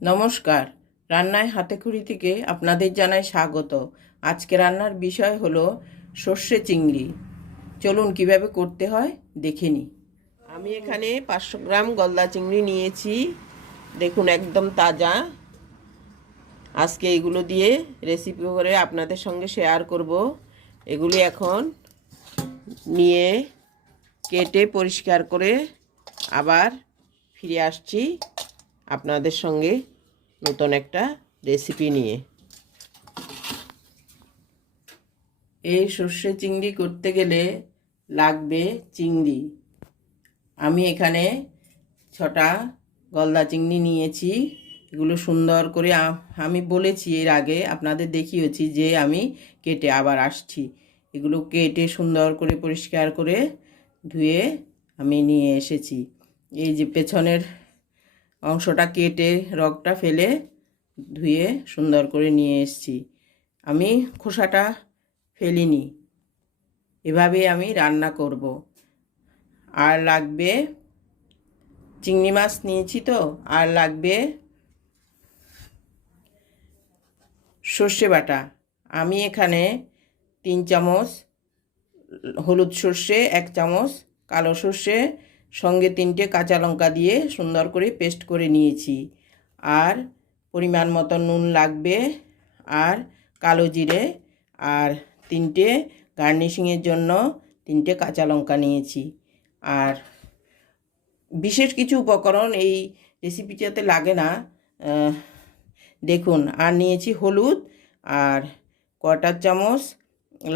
নমস্কার, রান্নায় হাতেখড়ি থেকে আপনাদের জানাই স্বাগত। আজকে রান্নার বিষয় হলো সর্ষে চিংড়ি। চলুন কিভাবে করতে হয় দেখে নিই। আমি এখানে 500 গ্রাম গলদা চিংড়ি নিয়েছি। দেখুন একদম তাজা। আজকে এগুলো দিয়ে রেসিপি করে আপনাদের সঙ্গে শেয়ার করব। এগুলি এখন নিয়ে কেটে পরিষ্কার করে আবার ফিরে আসছি আপনাদের সঙ্গে নতুন একটা রেসিপি নিয়ে। এই সর্ষে চিংড়ি করতে গেলে লাগবে চিংড়ি। আমি এখানে 6টা গলদা চিংড়ি নিয়েছি। এগুলো সুন্দর করে আমি বলেছি এর আগে, আপনাদের দেখিয়েছি যে আমি কেটে আবার আসছি। এগুলো কেটে সুন্দর করে পরিষ্কার করে ধুয়ে আমি নিয়ে এসেছি। এই যে পেছনের অংশটা কেটে রগটা ফেলে ধুয়ে সুন্দর করে নিয়ে এসেছি। আমি খোসাটা ফেলিনি, এভাবে আমি রান্না করব। আর লাগবে চিংড়ি মাছ নিয়েছি তো, আর লাগবে সর্ষে বাটা। আমি এখানে 3 চামচ হলুদ সর্ষে, 1 চামচ কালো সর্ষে, সঙ্গে 3টে কাঁচা লঙ্কা দিয়ে সুন্দর করে পেস্ট করে নিয়েছি। আর পরিমাণ মতো নুন লাগবে, আর কালো জিরে, আর 3টে গার্নিশিংয়ের জন্য 3টে কাঁচা লঙ্কা নিয়েছি। আর বিশেষ কিছু উপকরণ এই রেসিপিটাতে লাগে না, দেখুন। আর নিয়েছি হলুদ, আর 1/4 চামচ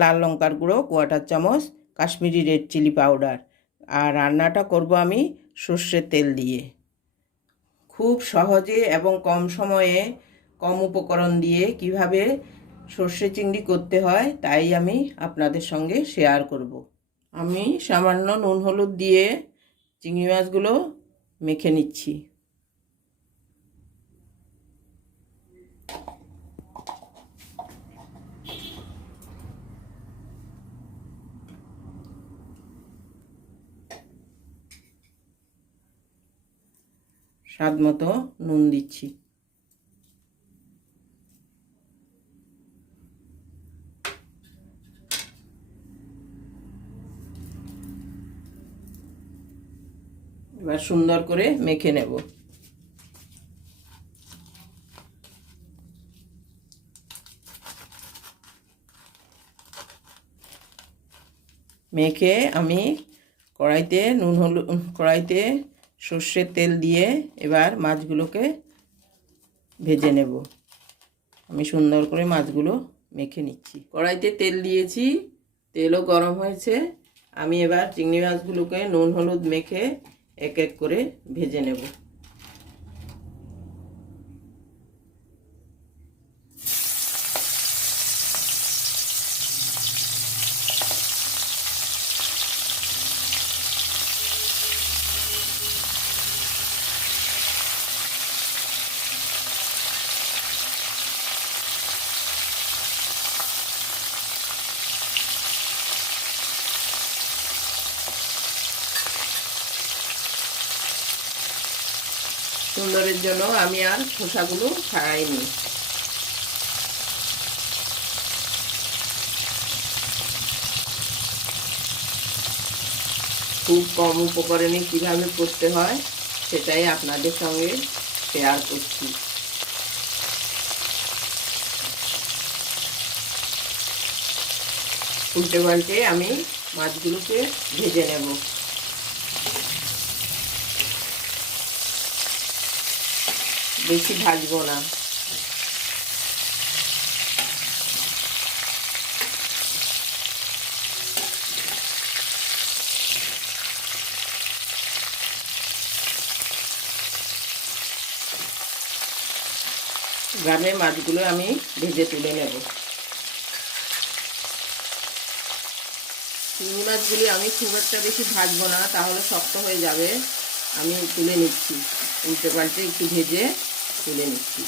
লাল লঙ্কার গুঁড়ো, 1/4 চামচ কাশ্মীরি রেড চিলি পাউডার। আর রান্নাটা করব আমি সর্ষের তেল দিয়ে। খুব সহজে এবং কম সময়ে কম উপকরণ দিয়ে কিভাবে সর্ষে চিংড়ি করতে হয় তাই আমি আপনাদের সঙ্গে শেয়ার করব। আমি সামান্য নুন হলুদ দিয়ে চিংড়ি মাছগুলো মেখে নিচ্ছি। স্বাদ মতো নুন দিচ্ছি। এবার সুন্দর করে মেখে নেব। মেখে আমি কড়াইতে সর্ষের তেল দিয়ে এবার মাছগুলোকে ভেজে নেব। আমি সুন্দর করে মাছগুলো মেখে নিচ্ছি। কড়াইতে তেল দিয়েছি, তেলও গরম হয়েছে। আমি এবার চিংড়ি মাছগুলোকে নুন হলুদ মেখে এক এক করে ভেজে নেব। সুন্দরের জন্য আমি আর খোসাগুলো ছাড়াইনি। খুব কম উপকরণে কিভাবে করতে হয় সেটাই আপনাদের সঙ্গে শেয়ার করছি। উল্টে পাল্টে আমি মাছগুলোকে ভেজে নেব। বেশি ভাজবো না। গ্রামের মাছগুলো আমি ভেজে তুলে নেব। চিংড়ি মাছগুলি আমি খুব একটা বেশি ভাজবো না, তাহলে শক্ত হয়ে যাবে। আমি তুলে নিচ্ছি, উল্টে পাল্টে একটু ভেজে তুলে নিচ্ছি।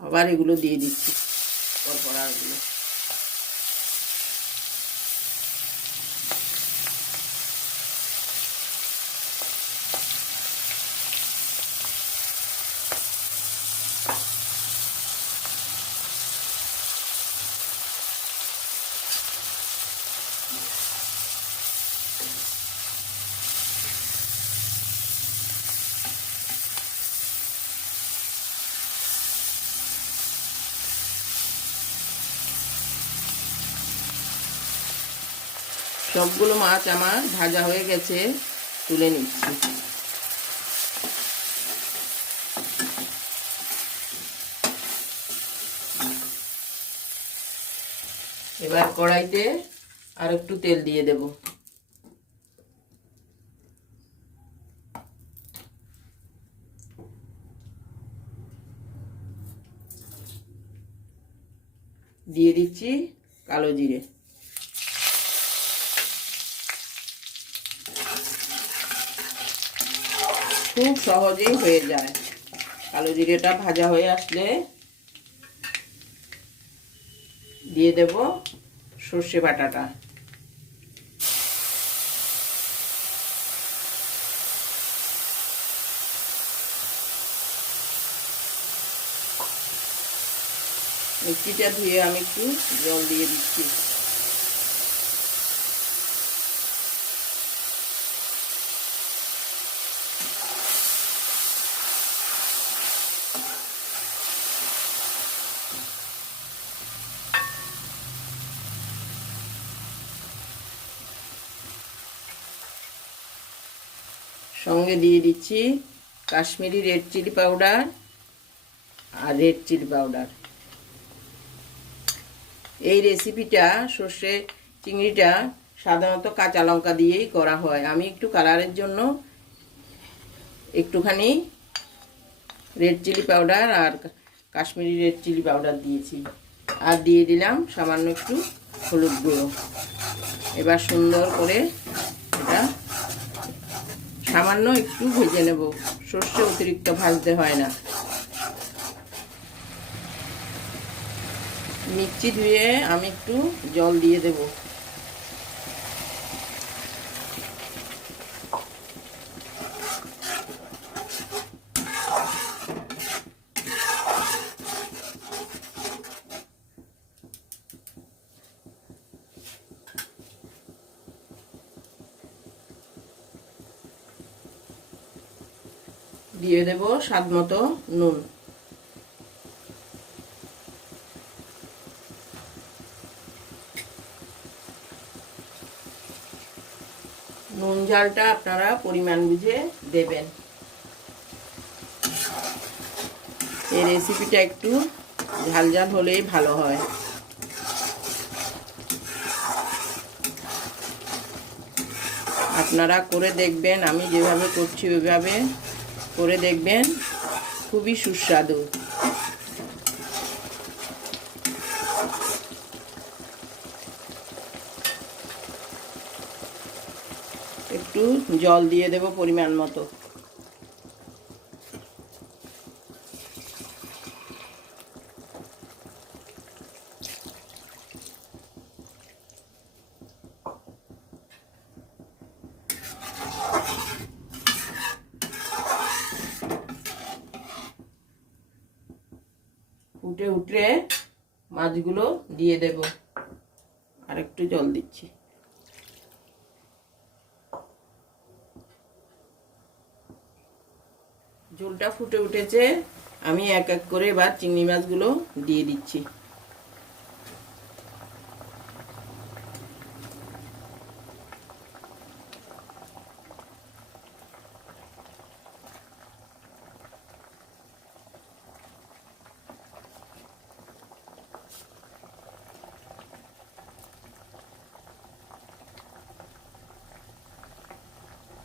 আবার এগুলো দিয়ে দিচ্ছি। করকড়াগুলো। সবগুলো মাছ আমার ভাজা হয়ে গেছে, তুলে নিচ্ছি। এবার কড়াইতে আর একটু তেল দিয়ে দেব। দিয়ে দিচ্ছি কালো জিরে। খুব সহজেই হয়ে যায়। কালো জিরেটা ভাজা হয়ে আসলে দিয়ে দেব সর্ষে বাটাটা। মিষ্টিটা ধুয়ে আমি একটু জল দিয়ে দিচ্ছি। সঙ্গে দিয়ে দিচ্ছি কাশ্মীরি রেড চিলি পাউডার আর রেড চিলি পাউডার। এই রেসিপিটা সর্ষে চিংড়িটা সাধারণত কাঁচা লঙ্কা দিয়েই করা হয়। আমি একটু কালারের জন্য একটুখানি রেড চিলি পাউডার আর কাশ্মীরি রেড চিলি পাউডার দিয়েছি, আর দিয়ে দিলাম সামান্য একটু হলুদ গুঁড়ো। এবার সুন্দর করে এটা সামান্য একটু ভেজে নেব। সর্ষে অতিরিক্ত ভাজতে হয় না। মিক্সি ধুয়ে আমি একটু জল দিয়ে দেব। দিয়ে দেব স্বাদ মতো নুন। নুন ঝালটা আপনারা পরিমাণ বুঝে দেবেন। এই রেসিপিটা একটু ঝাল ঝাল হলেই ভালো হয়। আপনারা করে দেখবেন, আমি যেভাবে করছি ওইভাবে করে দেখবেন, খুবই সুস্বাদু। একটু জল দিয়ে দেব পরিমাণ মতো। ফুটে উঠলে মাছগুলো দিয়ে দেব। আর একটু জল দিচ্ছি। ঝোলটা ফুটে উঠেছে, আমি এক এক করে এবার চিংড়ি মাছগুলো দিয়ে দিচ্ছি।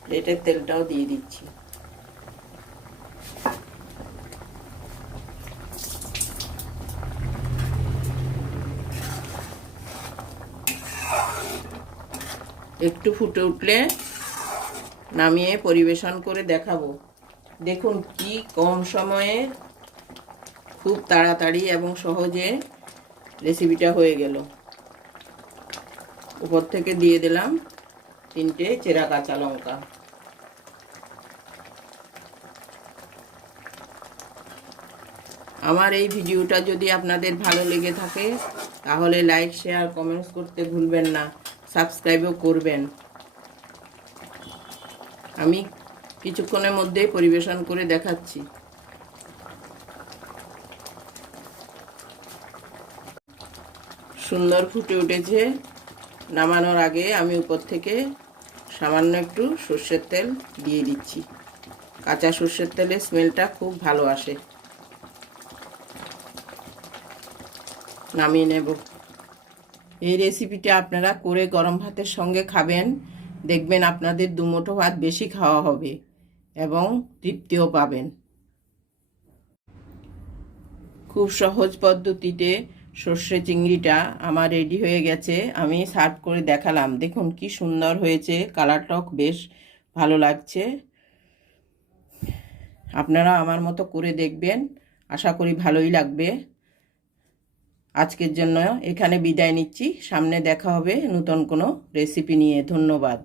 প্লেটের তেলটাও দিয়ে দিচ্ছি। একটু ফুটে উঠলে নামিয়ে পরিবেশন করে দেখাবো। দেখুন কি কম সময়ে খুব তাড়াতাড়ি এবং সহজে রেসিপিটা হয়ে গেল। উপর থেকে দিয়ে দিলাম 3টে চেরা কাঁচা লঙ্কা। আমার এই ভিডিওটা যদি আপনাদের ভালো লেগে থাকে তাহলে লাইক, শেয়ার, কমেন্টস করতে ভুলবেন না, সাবস্ক্রাইবও করবেন। আমি কিছুক্ষণের মধ্যেই পরিবেশন করে দেখাচ্ছি। সুন্দর ফুটে উঠেছে। নামানোর আগে আমি উপর থেকে সামান্য একটু সর্ষের তেল দিয়ে দিচ্ছি। কাঁচা সর্ষের তেলের স্মেলটা খুব ভালো আসে। নামিয়ে নেব। এই রেসিপিটা আপনারা করে গরম ভাতের সঙ্গে খাবেন, দেখবেন আপনাদের দুমুঠো ভাত বেশি খাওয়া হবে এবং তৃপ্তিও পাবেন। খুব সহজ পদ্ধতিতে সর্ষে চিংড়িটা আমার রেডি হয়ে গেছে। আমি সার্ভ করে দেখালাম, দেখুন কি সুন্দর হয়েছে, কালারটাও বেশ ভালো লাগছে। আপনারা আমার মতো করে দেখবেন, আশা করি ভালোই লাগবে। আজকের জন্য এখানে বিদায় নিচ্ছি। সামনে দেখা হবে নতুন কোনো রেসিপি নিয়ে। ধন্যবাদ।